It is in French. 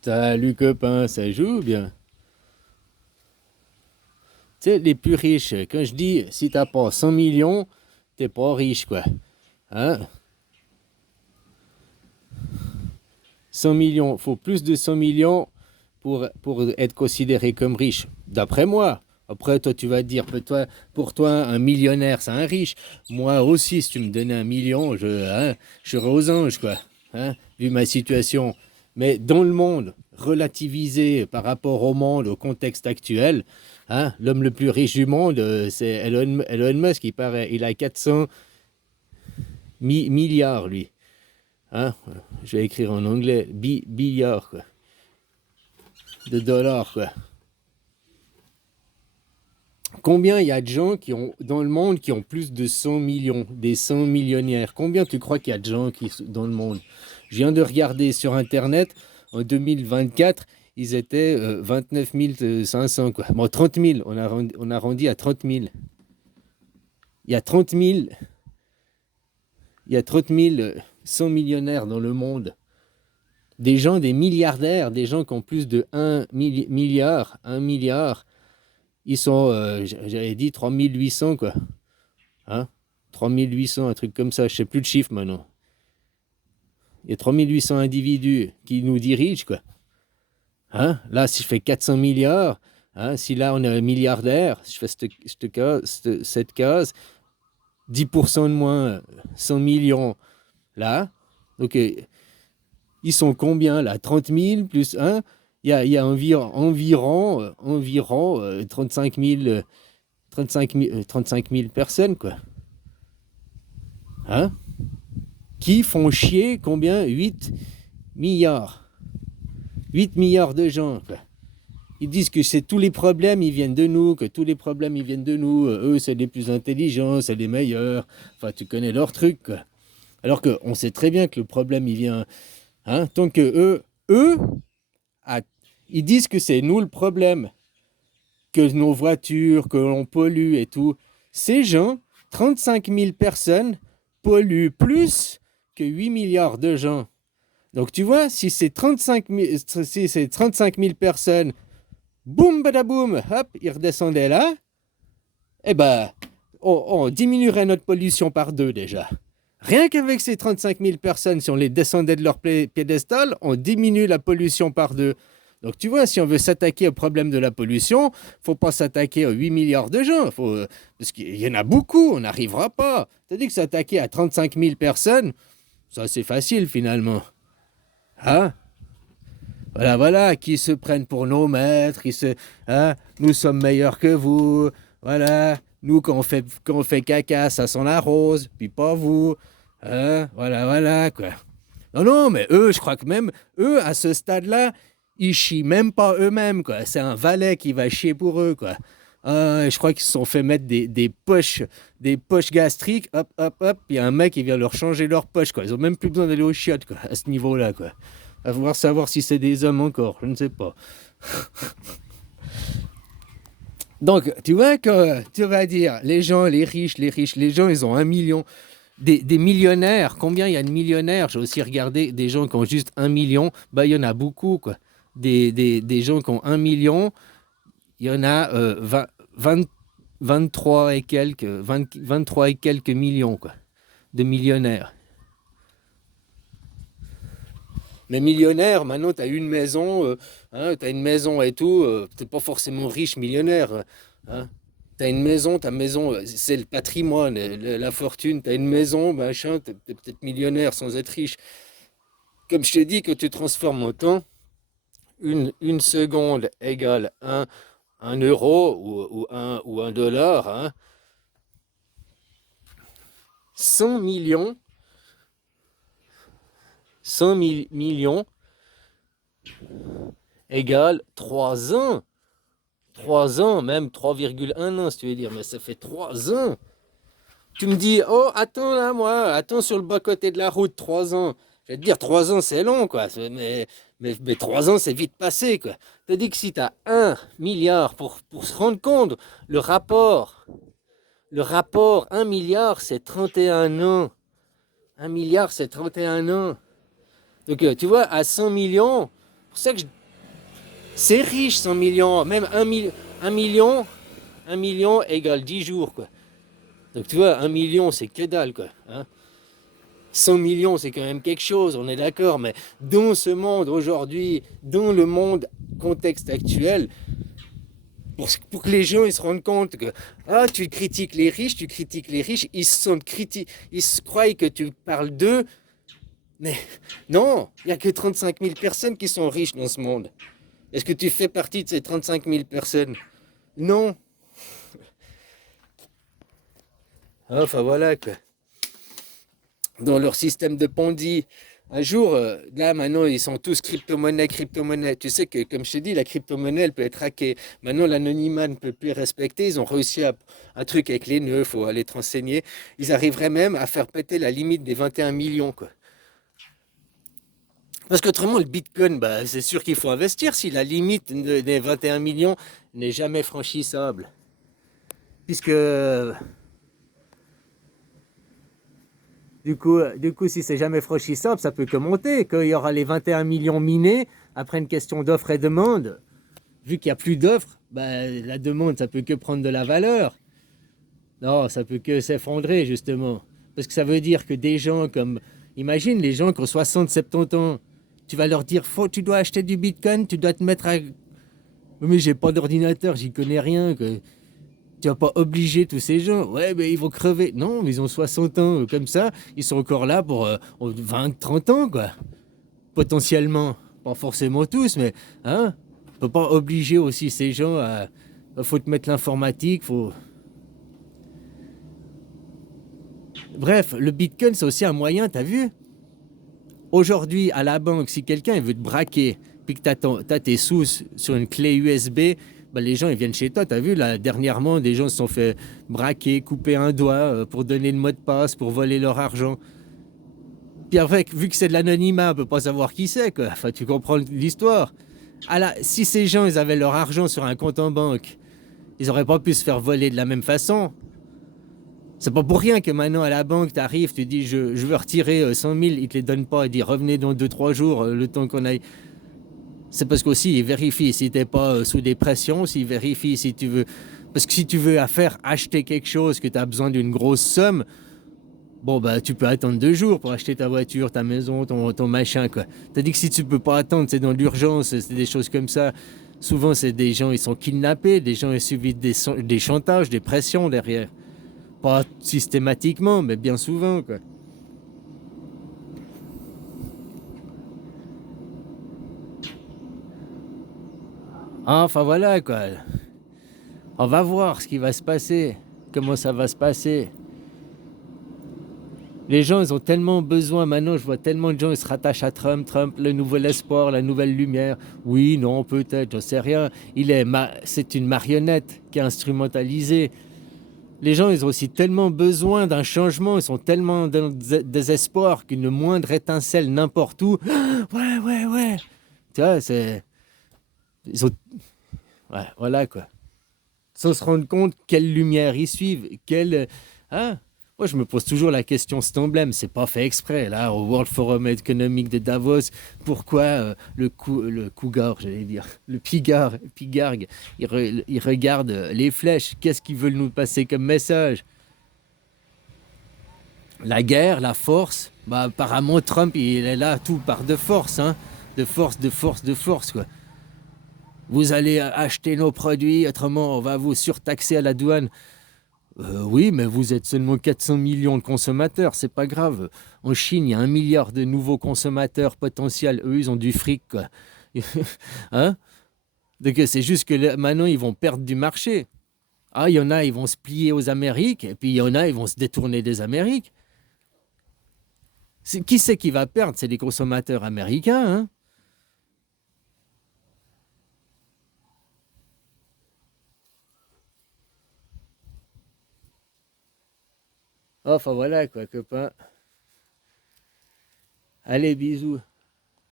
Salut copain, ça joue bien. Tu sais, les plus riches, quand je dis si t'as pas 100 millions, t'es pas riche quoi. Hein? 100 millions, faut plus de 100 millions pour être considéré comme riche. D'après moi. Après, toi, tu vas dire, pour toi, un millionnaire, c'est un riche. Moi aussi, si tu me donnais un million, je serais aux anges, quoi. Hein, vu ma situation. Mais dans le monde, relativisé par rapport au monde, au contexte actuel, hein, l'homme le plus riche du monde, c'est Elon Musk, il paraît. Il a 400 milliards, lui. Hein, je vais écrire en anglais, billiards, quoi, de dollars, quoi. Combien il y a de gens qui ont dans le monde qui ont plus de 100 millions, des 100 millionnaires? Combien tu crois qu'il y a de gens dans le monde? Je viens de regarder sur Internet, en 2024, ils étaient 29 500, quoi. Bon, 30 000, on a arrondi à 30 000. Il y a 30 000, il y a 30 000 100 millionnaires dans le monde. Des gens, des milliardaires, des gens qui ont plus de milliard, 1 milliard, ils sont, j'avais dit 3800, quoi. Hein? 3800, un truc comme ça, je sais plus le chiffre maintenant. Il y a 3800 individus qui nous dirigent, quoi. Hein? Là, si je fais 400 milliards, hein, si là on est un milliardaire, si je fais cette case, 10% de moins, 100 millions, là, donc ils sont combien là? 30 000 plus 1, il y a environ 35 000, 35 000 personnes, quoi. Hein? Qui font chier combien? 8 milliards. 8 milliards de gens, quoi. Ils disent que c'est tous les problèmes, ils viennent de nous, que tous les problèmes, ils viennent de nous. Eux, c'est les plus intelligents, c'est les meilleurs. Enfin, tu connais leur truc, quoi. Alors qu'on sait très bien que le problème, il vient. Hein, tant que eux à- ils disent que c'est nous le problème, que nos voitures, que l'on pollue et tout. Ces gens, 35 000 personnes, polluent plus que 8 milliards de gens. Donc tu vois, si c'est 35 000 personnes, boum badaboum, hop, ils redescendaient là, eh ben, on diminuerait notre pollution par deux déjà. Rien qu'avec ces 35 000 personnes, si on les descendait de leur piédestal, on diminue la pollution par deux. Donc tu vois, si on veut s'attaquer au problème de la pollution, faut pas s'attaquer aux 8 milliards de gens, parce qu'il y en a beaucoup, on n'arrivera pas. C'est-à-dire que s'attaquer à 35 000 personnes, ça c'est facile finalement. Hein? Voilà, voilà, qui se prennent pour nos maîtres, hein, nous sommes meilleurs que vous, voilà, nous quand on fait caca, ça sent la rose, puis pas vous, hein, voilà, voilà, quoi. Non, non, mais eux, je crois que même, eux, à ce stade-là, ils chient même pas eux-mêmes, quoi. C'est un valet qui va chier pour eux, quoi. Je crois qu'ils se sont fait mettre des poches gastriques, hop, hop, hop, puis un mec, il vient leur changer leurs poches, quoi. Ils ont même plus besoin d'aller aux chiottes, quoi, à ce niveau-là, quoi. À voir savoir si c'est des hommes encore, je ne sais pas. Donc, tu vois que tu vas dire, les gens, les riches, les gens, ils ont 1 million. Des millionnaires, combien il y a de millionnaires? J'ai aussi regardé des gens qui ont juste 1 million. Bah, il y en a beaucoup, quoi. Des gens qui ont 1 million, il y en a 20 23 et quelques, 23 et quelques millions, quoi, de millionnaires. Mais millionnaire, maintenant, tu as une maison, hein, tu as une maison et tout, tu n'es pas forcément riche millionnaire. Hein. Tu as une maison, ta maison, c'est le patrimoine, la fortune, tu as une maison, machin, tu es peut-être millionnaire sans être riche. Comme je t'ai dit, que tu transformes en temps, une seconde égale un euro ou un dollar, hein. 100 millions, 100 millions égale 3 ans. 3 ans, même 3,1 ans, si tu veux dire, mais ça fait 3 ans. Tu me dis, oh, attends là, moi, attends sur le bas-côté de la route, 3 ans. Je vais te dire, 3 ans, c'est long, quoi. Mais 3 ans, c'est vite passé, quoi. Tu as dit que si tu as 1 milliard pour se rendre compte, le rapport 1 milliard, c'est 31 ans. 1 milliard, c'est 31 ans. Donc, tu vois, à 100 millions, pour pour ça que c'est riche 100 millions, même 1 million, 1 million égale 10 jours, quoi. Donc tu vois, 1 million, c'est que dalle, quoi. Hein. 100 millions, c'est quand même quelque chose, on est d'accord, mais dans ce monde aujourd'hui, dans le monde contexte actuel, pour que les gens ils se rendent compte que tu critiques les riches, ils se sentent ils se croient que tu parles d'eux, mais non, il n'y a que 35 000 personnes qui sont riches dans ce monde. Est-ce que tu fais partie de ces 35 000 personnes? Non. Enfin voilà quoi. Dans leur système de Ponzi. Un jour, là maintenant, ils sont tous crypto-monnaie. Tu sais que, comme je te dis, la crypto-monnaie, elle peut être hackée. Maintenant, l'anonymat ne peut plus respecter. Ils ont réussi à un truc avec les nœuds, il faut aller te renseigner. Ils arriveraient même à faire péter la limite des 21 millions, quoi. Parce qu'autrement, le Bitcoin, bah, c'est sûr qu'il faut investir si la limite des 21 millions n'est jamais franchissable. Puisque du coup, si c'est jamais franchissable, ça peut que monter. Quand il y aura les 21 millions minés, après une question d'offre et demande, vu qu'il n'y a plus d'offres, bah, la demande, ça peut que prendre de la valeur. Non, ça peut que s'effondrer, justement. Parce que ça veut dire que des gens comme... Imagine les gens qui ont 60, 70 ans. Tu vas leur dire, tu dois acheter du Bitcoin, tu dois te mettre à... Mais j'ai pas d'ordinateur, j'y connais rien. Que... Tu vas pas obliger tous ces gens. Ouais, mais ils vont crever. Non, mais ils ont 60 ans. Comme ça, ils sont encore là pour 20, 30 ans, quoi. Potentiellement. Pas forcément tous, mais... Hein, on peut pas obliger aussi ces gens à... Faut te mettre l'informatique, faut... Bref, le Bitcoin, c'est aussi un moyen, t'as vu? Aujourd'hui, à la banque, si quelqu'un veut te braquer, puis que t'as tes sous sur une clé USB, ben les gens ils viennent chez toi. T'as vu, là, dernièrement, des gens se sont fait braquer, couper un doigt pour donner le mot de passe, pour voler leur argent. Puis après, vu que c'est de l'anonymat, on peut pas savoir qui c'est, quoi. Enfin, tu comprends l'histoire. Si ces gens, ils avaient leur argent sur un compte en banque, ils auraient pas pu se faire voler de la même façon. C'est pas pour rien que maintenant à la banque, tu arrives, tu dis je veux retirer 100 000, ils te les donnent pas, ils disent revenez dans 2-3 jours, le temps qu'on aille. C'est parce qu'aussi ils vérifient si t'es pas sous des pressions, s'ils vérifient si tu veux. Parce que si tu veux acheter quelque chose, que tu as besoin d'une grosse somme, bon bah tu peux attendre 2 jours pour acheter ta voiture, ta maison, ton machin quoi. T'as dit que si tu peux pas attendre, c'est dans l'urgence, c'est des choses comme ça. Souvent c'est des gens, ils sont kidnappés, des gens ils subissent des chantages, des pressions derrière. Pas systématiquement, mais bien souvent, quoi. Enfin voilà, quoi. On va voir ce qui va se passer, comment ça va se passer. Les gens, ils ont tellement besoin, maintenant je vois tellement de gens, ils se rattachent à Trump, le nouvel espoir, la nouvelle lumière. Oui, non, peut-être, j'en sais rien. C'est une marionnette qui est instrumentalisée. Les gens, ils ont aussi tellement besoin d'un changement, ils sont tellement dans le désespoir qu'une moindre étincelle n'importe où, ouais. Tu vois, ils ont, ouais, voilà quoi. Sans se rendre compte quelle lumière ils suivent, hein. Moi, je me pose toujours la question, cet emblème, c'est pas fait exprès, là, au World Forum Economic de Davos, pourquoi le cougar, j'allais dire, le pigargue, il regarde les flèches, qu'est-ce qu'ils veulent nous passer comme message? La guerre, la force, bah apparemment Trump, il est là tout par de force, hein, de force, quoi. Vous allez acheter nos produits, autrement on va vous surtaxer à la douane. Oui, mais vous êtes seulement 400 millions de consommateurs, c'est pas grave. En Chine, il y a 1 milliard de nouveaux consommateurs potentiels. Eux, ils ont du fric, quoi. Hein? Donc c'est juste que maintenant, ils vont perdre du marché. Ah, il y en a, ils vont se plier aux Amériques, et puis il y en a, ils vont se détourner des Amériques. Qui c'est qui va perdre? C'est les consommateurs américains, hein? Enfin voilà, quoi, copain. Allez, bisous.